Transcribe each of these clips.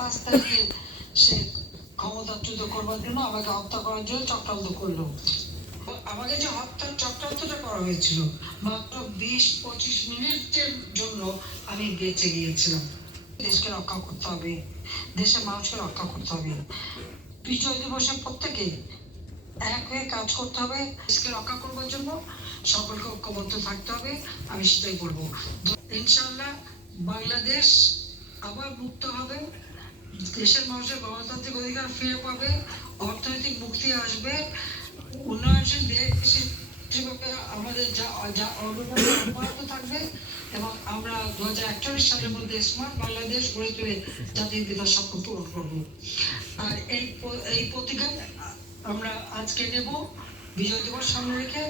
5 তারিখে সে ক্ষমতাচ্যুত করবার জন্য আমাকে হত্যা করার জন্য চক্রান্ত করলো। আমাকে যে হত্যার চক্রান্তটা করা হয়েছিল মাত্র 20-25 মিনিটের জন্য আমি বেঁচে গিয়েছিলাম। দেশকে রক্ষা করতে হবে, দেশের মানুষকে রক্ষা করতে হবে। বিজয় দিবসে প্রত্যেকে এক হয়ে কাজ করতে হবে, দেশকে রক্ষা করবার জন্য সকলকে ঐক্যবদ্ধ থাকতে হবে। আমি সেটাই বলবো। ইনশাআল্লাহ বাংলাদেশ আবার মুক্ত হবে, দেশের মানুষের গণতান্ত্রিক অধিকার ফিরে পাবে, অর্থনৈতিক মুক্তি আসবে, উন্নয়নশীল দেশ হিসেবে আমাদের যা অব্যাহত থাকবে এবং আমরা 2041 সালের মধ্যে স্মার্ট বাংলাদেশ গড়ে তুলে জাতির পিতার স্বপ্ন পূরণ করবো। আর এই প্রতিজ্ঞা আমরা আজকে নেব। বিজয় দিবস সামনে রেখে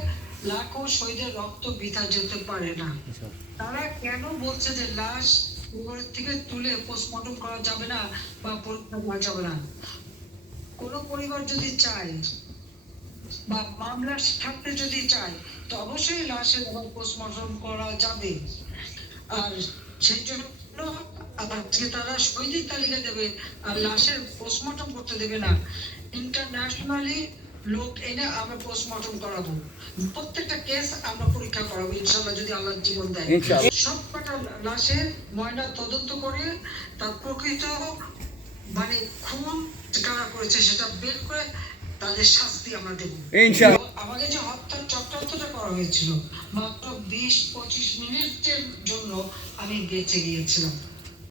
লাখো শহীদের রক্ত বৃথা যেতে পারে না। তারা কেন বলছে যে লাশ উপরের থেকে তুলে পোস্টমর্টম করা যাবে না বা পরীক্ষা করা যাবে না? কোনো পরিবার যদি চায় বা মামলার স্বার্থে যদি চায় তো অবশ্যই লাশের এবং পোস্টমর্টম করা যাবে। আর সেই জন্য আজকে তারা শহীদের তালিকা দেবে আর লাশের পোস্টমর্টম করতে দেবে না। ইন্টারন্যাশনালি লোক এনে আমরা পোস্টমর্টম করাবো, প্রত্যেকটা কেস আমরা পরীক্ষা করাবো ইনশাল্লাহ, যদি আল্লাহ জীবন দেয়। সব কটা লাশের ময়না তদন্ত করে তার প্রকৃত মানে খুন কারা করেছে সেটা বের করে তাদের শাস্তি আমরা দেবো। আমাকে যে হত্যার চক্রান্তটা করা হয়েছিল মাত্র 20-25 মিনিটের জন্য আমি বেঁচে গিয়েছিলাম।